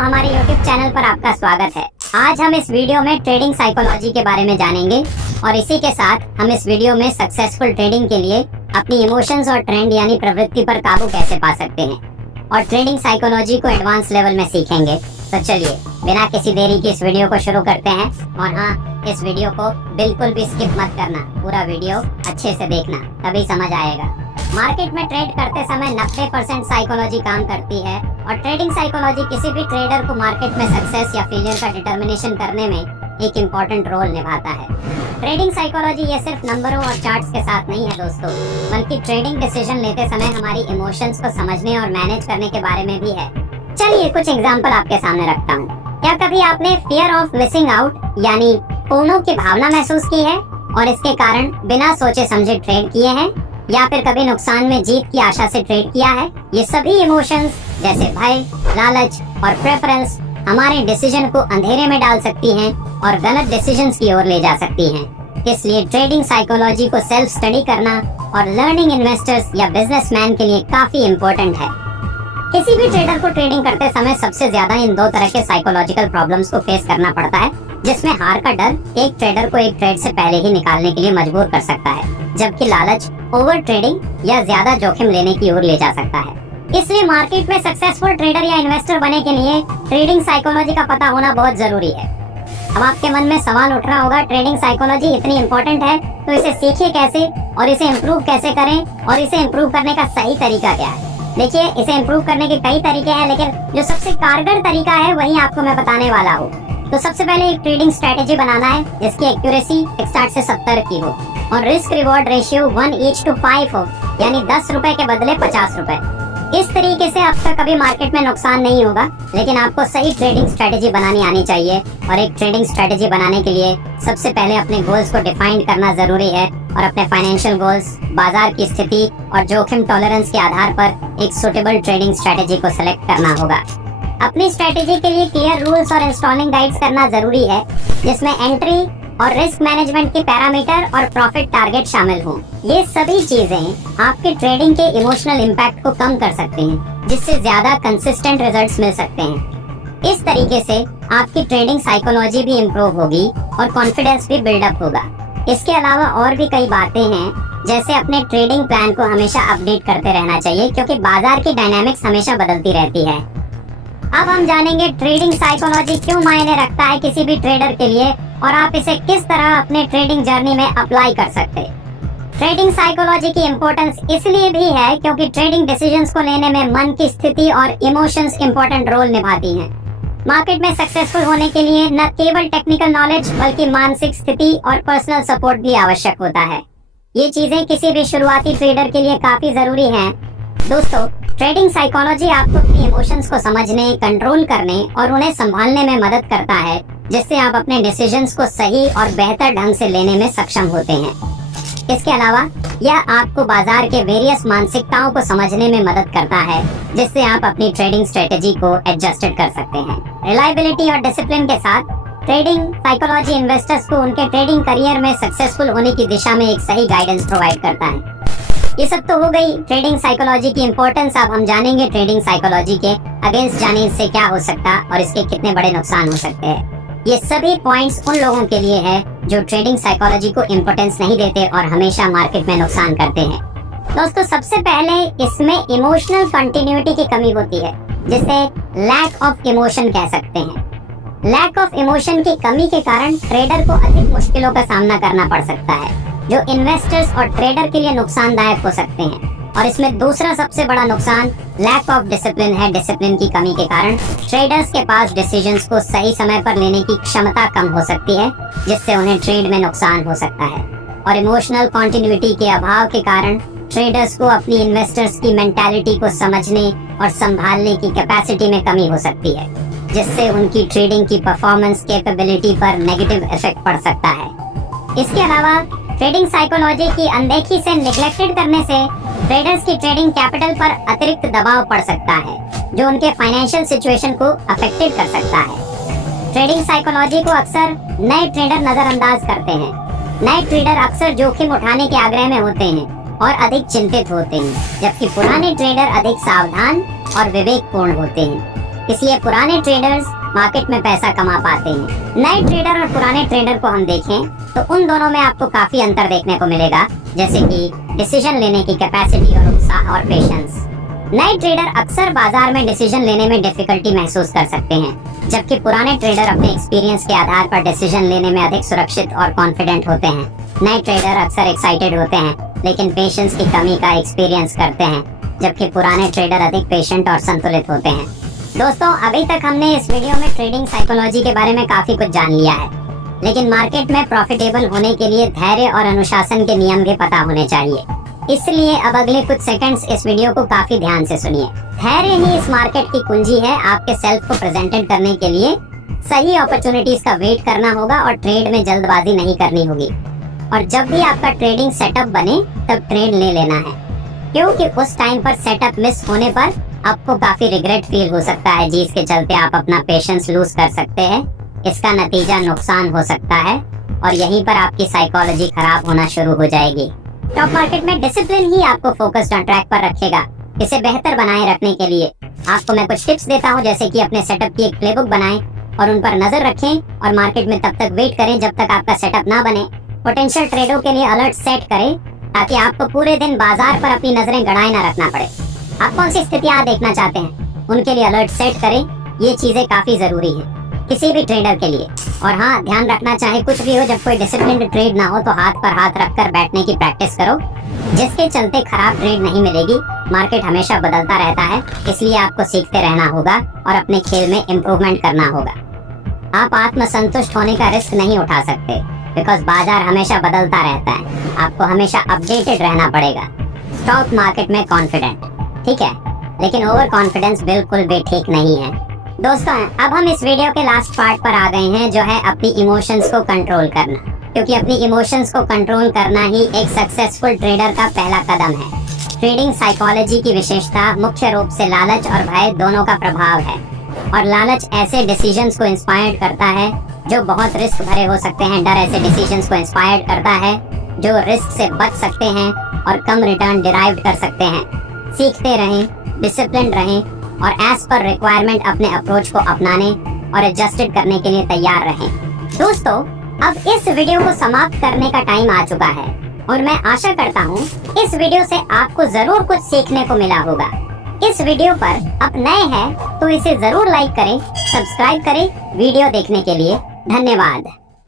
हमारे YouTube channel पर आपका स्वागत है। आज हम इस वीडियो में ट्रेडिंग साइकोलॉजी के बारे में जानेंगे और इसी के साथ हम इस वीडियो में सक्सेसफुल ट्रेडिंग के लिए अपनी इमोशंस और ट्रेंड यानी प्रवृत्ति पर काबू कैसे पा सकते हैं और ट्रेडिंग साइकोलॉजी को एडवांस लेवल में सीखेंगे। तो चलिए बिना किसी देरी के इस वीडियो को शुरू करते हैं। और हाँ, इस वीडियो को बिल्कुल भी स्किप मत करना, पूरा वीडियो अच्छे से देखना, तभी समझ आएगा। मार्केट में ट्रेड करते समय 90% साइकोलॉजी काम करती है और ट्रेडिंग साइकोलॉजी किसी भी ट्रेडर को मार्केट में सक्सेस या फेलियर का डिटर्मिनेशन करने में एक इम्पोर्टेंट रोल निभाता है। ट्रेडिंग साइकोलॉजी ये सिर्फ नंबरों और चार्ट्स के साथ नहीं है दोस्तों, बल्कि ट्रेडिंग डिसीजन लेते समय हमारी इमोशंस को समझने और मैनेज करने के बारे में भी है। चलिए कुछ एग्जाम्पल आपके सामने रखता हूँ। क्या कभी आपने फियर ऑफ मिसिंग आउट यानी फोमो की भावना महसूस की है और इसके कारण बिना सोचे समझे ट्रेड किए हैं, या फिर कभी नुकसान में जीत की आशा से ट्रेड किया है? ये सभी इमोशंस जैसे भय, लालच और प्रेफरेंस हमारे डिसीजन को अंधेरे में डाल सकती हैं और गलत डिसीजंस की ओर ले जा सकती हैं। इसलिए ट्रेडिंग साइकोलॉजी को सेल्फ स्टडी करना और लर्निंग इन्वेस्टर्स या बिजनेसमैन के लिए काफी इम्पोर्टेंट है। किसी भी ट्रेडर को ट्रेडिंग करते समय सबसे ज्यादा इन दो तरह के साइकोलॉजिकल प्रॉब्लम्स को फेस करना पड़ता है, जिसमें हार का डर एक ट्रेडर को एक ट्रेड से पहले ही निकालने के लिए मजबूर कर सकता है, जबकि लालच ओवर ट्रेडिंग या ज्यादा जोखिम लेने की ओर ले जा सकता है। इसलिए मार्केट में सक्सेसफुल ट्रेडर या इन्वेस्टर बनने के लिए ट्रेडिंग साइकोलॉजी का पता होना बहुत जरूरी है। अब आपके मन में सवाल उठ रहा होगा, ट्रेडिंग साइकोलॉजी इतनी इम्पोर्टेंट है तो इसे सीखिए कैसे और इसे इम्प्रूव कैसे करें और इसे इम्प्रूव करने का सही तरीका क्या है? देखिए, इसे इम्प्रूव करने के कई तरीके हैं, लेकिन जो सबसे कारगर तरीका है वही आपको मैं बताने वाला हूँ। तो सबसे पहले एक ट्रेडिंग स्ट्रेटेजी बनाना है जिसकी एक्यूरेसी 61 से 70 की हो और रिस्क रिवॉर्ड रेशियो 1:5 हो, यानी 10 रुपए के बदले 50 रुपए। इस तरीके से आपका कभी मार्केट में नुकसान नहीं होगा, लेकिन आपको सही ट्रेडिंग स्ट्रेटेजी बनानी आनी चाहिए। और एक ट्रेडिंग स्ट्रेटेजी बनाने के लिए सबसे पहले अपने गोल्स को डिफाइन करना जरूरी है और अपने फाइनेंशियल गोल्स, बाजार की स्थिति और जोखिम टॉलरेंस के आधार पर एक सुटेबल ट्रेडिंग स्ट्रेटेजी को सिलेक्ट करना होगा। अपनी स्ट्रेटेजी के लिए क्लियर रूल्स और इंस्टॉलिंग गाइड्स करना जरूरी है, जिसमें एंट्री और रिस्क मैनेजमेंट के पैरामीटर और प्रॉफिट टारगेट शामिल हों। ये सभी चीजें आपके ट्रेडिंग के इमोशनल इम्पैक्ट को कम कर सकते हैं, जिससे ज्यादा कंसिस्टेंट रिजल्ट्स मिल सकते हैं। इस तरीके से आपकी ट्रेडिंग साइकोलॉजी भी इम्प्रूव होगी और कॉन्फिडेंस भी बिल्डअप होगा। इसके अलावा और भी कई बातें हैं, जैसे अपने ट्रेडिंग प्लान को हमेशा अपडेट करते रहना चाहिए, क्योंकि बाजार की डायनामिक्स हमेशा बदलती रहती है। अब हम जानेंगे ट्रेडिंग साइकोलॉजी क्यों मायने रखता है किसी भी ट्रेडर के लिए और आप इसे किस तरह अपने ट्रेडिंग जर्नी में अप्लाई कर सकते हैं। ट्रेडिंग साइकोलॉजी की इम्पोर्टेंस इसलिए भी है क्योंकि ट्रेडिंग डिसीजंस को लेने में मन की स्थिति और इमोशंस इम्पोर्टेंट रोल निभाती हैं। मार्केट में सक्सेसफुल होने के लिए न केवल टेक्निकल नॉलेज बल्कि मानसिक स्थिति और पर्सनल सपोर्ट भी आवश्यक होता है। ये चीजें किसी भी शुरुआती ट्रेडर के लिए काफी जरूरी हैं। दोस्तों, ट्रेडिंग साइकोलॉजी आपको अपनी इमोशंस को समझने, कंट्रोल करने और उन्हें संभालने में मदद करता है, जिससे आप अपने डिसीजंस को सही और बेहतर ढंग से लेने में सक्षम होते हैं। इसके अलावा यह आपको बाजार के वेरियस मानसिकताओं को समझने में मदद करता है, जिससे आप अपनी ट्रेडिंग स्ट्रेटेजी को एडजस्टेड कर सकते हैं। रिलायबिलिटी और डिसिप्लिन के साथ ट्रेडिंग साइकोलॉजी इन्वेस्टर्स को उनके ट्रेडिंग करियर में सक्सेसफुल होने की दिशा में एक सही गाइडेंस प्रोवाइड करता है। ये सब तो हो गई ट्रेडिंग साइकोलॉजी की इम्पोर्टेंस। अब हम जानेंगे ट्रेडिंग साइकोलॉजी के अगेंस्ट जाने से क्या हो सकता और इसके कितने बड़े नुकसान हो सकते हैं। ये सभी पॉइंट्स उन लोगों के लिए है जो ट्रेडिंग साइकोलॉजी को इम्पोर्टेंस नहीं देते और हमेशा मार्केट में नुकसान करते हैं। दोस्तों, सबसे पहले इसमें इमोशनल कंटिन्यूटी की कमी होती है, जिसे लैक ऑफ इमोशन कह सकते हैं। लैक ऑफ इमोशन की कमी के कारण ट्रेडर को अधिक मुश्किलों का सामना करना पड़ सकता है, जो इन्वेस्टर्स और ट्रेडर के लिए नुकसानदायक हो सकते हैं। और इसमें दूसरा सबसे बड़ा नुकसान लैक ऑफ डिसिप्लिन है। डिसिप्लिन की कमी के कारण ट्रेडर्स के पास डिसीजंस को सही समय पर लेने की क्षमता कम हो सकती है, जिससे उन्हें ट्रेड में नुकसान हो सकता है। और इमोशनल कंटिन्यूटी के अभाव के कारण ट्रेडर्स को अपनी इन्वेस्टर्स की मेंटालिटी को समझने और संभालने की कैपेसिटी में कमी हो सकती है, जिससे उनकी ट्रेडिंग की परफॉर्मेंस कैपेबिलिटी पर नेगेटिव इफेक्ट पड़ सकता है। इसके अलावा ट्रेडिंग साइकोलॉजी की अनदेखी से निग्लेक्टेड करने से ट्रेडर्स की ट्रेडिंग कैपिटल पर अतिरिक्त दबाव पड़ सकता है, जो उनके फाइनेंशियल सिचुएशन को अफेक्टेड कर सकता है। ट्रेडिंग साइकोलॉजी को अक्सर नए ट्रेडर नजरअंदाज करते हैं। नए ट्रेडर अक्सर जोखिम उठाने के आग्रह में होते हैं और अधिक चिंतित होते हैं, जबकि पुराने ट्रेडर अधिक सावधान और विवेकपूर्ण होते हैं। इसलिए पुराने ट्रेडर्स मार्केट में पैसा कमा पाते हैं। नए ट्रेडर और पुराने ट्रेडर को हम देखें तो उन दोनों में आपको काफी अंतर देखने को मिलेगा, जैसे कि डिसीजन लेने की कैपेसिटी और उत्साह और पेशेंस। नए ट्रेडर अक्सर बाजार में डिसीजन लेने में डिफिकल्टी महसूस कर सकते हैं, जबकि पुराने ट्रेडर अपने एक्सपीरियंस के आधार पर डिसीजन लेने में अधिक सुरक्षित और कॉन्फिडेंट होते हैं। नए ट्रेडर अक्सर एक्साइटेड होते हैं, लेकिन पेशेंस की कमी का एक्सपीरियंस करते हैं, जबकि पुराने ट्रेडर अधिक पेशेंट और संतुलित होते हैं। दोस्तों, अभी तक हमने इस वीडियो में ट्रेडिंग साइकोलॉजी के बारे में काफी कुछ जान लिया है, लेकिन मार्केट में प्रॉफिटेबल होने के लिए धैर्य और अनुशासन के नियम भी पता होने चाहिए। इसलिए अब अगले कुछ सेकंड्स इस वीडियो को काफी ध्यान से सुनिए। धैर्य ही इस मार्केट की कुंजी है। आपके सेल्फ को प्रेजेंटेड करने के लिए सही अपॉर्चुनिटीज का वेट करना होगा और ट्रेड में जल्दबाजी नहीं करनी होगी। और जब भी आपका ट्रेडिंग सेटअप बने तब ट्रेड ले लेना है, क्योंकि उस टाइम पर सेटअप मिस होने पर आपको काफी रिग्रेट फील हो सकता है, जिसके चलते आप अपना पेशेंस लूज कर सकते हैं। इसका नतीजा नुकसान हो सकता है और यहीं पर आपकी साइकोलॉजी खराब होना शुरू हो जाएगी। स्टॉक मार्केट में डिसिप्लिन ही आपको फोकस्ड ऑन ट्रैक पर रखेगा। इसे बेहतर बनाए रखने के लिए आपको मैं कुछ टिप्स देता हूं, जैसे कि अपने सेटअप की एक प्लेबुक बनाएं और उन पर नजर रखें और मार्केट में तब तक वेट करें जब तक आपका सेटअप ना बने। पोटेंशियल ट्रेडों के लिए अलर्ट सेट करें ताकि आपको पूरे दिन बाजार पर अपनी नजरें गड़ाए ना रखना पड़े। आप कौन सी स्थितियां देखना चाहते हैं उनके लिए अलर्ट सेट करें। ये चीजें काफी जरूरी है किसी भी ट्रेडर के लिए। और हाँ, ध्यान रखना, चाहे कुछ भी हो, जब कोई डिसिप्लिन्ड ट्रेड ना हो तो हाथ पर हाथ रखकर बैठने की प्रैक्टिस करो, जिसके चलते खराब ट्रेड नहीं मिलेगी। मार्केट हमेशा बदलता रहता है, इसलिए आपको सीखते रहना होगा और अपने खेल में इम्प्रूवमेंट करना होगा। आप आत्मसंतुष्ट होने का रिस्क नहीं उठा सकते, बिकॉज बाजार हमेशा बदलता रहता है। आपको हमेशा अपडेटेड रहना पड़ेगा। स्टॉक मार्केट में कॉन्फिडेंट ठीक है, लेकिन ओवर कॉन्फिडेंस बिल्कुल भी ठीक नहीं है। दोस्तों, अब हम इस वीडियो के लास्ट पार्ट पर आ गए हैं, जो है अपनी इमोशंस को कंट्रोल करना, क्योंकि अपनी इमोशंस को कंट्रोल करना ही एक सक्सेसफुल ट्रेडर का पहला कदम है। ट्रेडिंग साइकोलॉजी की विशेषता मुख्य रूप से लालच और भय दोनों का प्रभाव है। और लालच ऐसे डिसीजंस को इंस्पायर करता है जो बहुत रिस्क भरे हो सकते हैं। डर ऐसे डिसीजंस को इंस्पायर करता है जो रिस्क से बच सकते हैं और कम रिटर्न डिराइव कर सकते हैं। सीखते रहें, डिसिप्लिन रहें और एज पर रिक्वायरमेंट अपने अप्रोच को अपनाने और एडजस्टेड करने के लिए तैयार रहें। दोस्तों, अब इस वीडियो को समाप्त करने का टाइम आ चुका है और मैं आशा करता हूँ इस वीडियो से आपको जरूर कुछ सीखने को मिला होगा। इस वीडियो पर आप नए हैं तो इसे जरूर लाइक करें, सब्सक्राइब करें। वीडियो देखने के लिए धन्यवाद।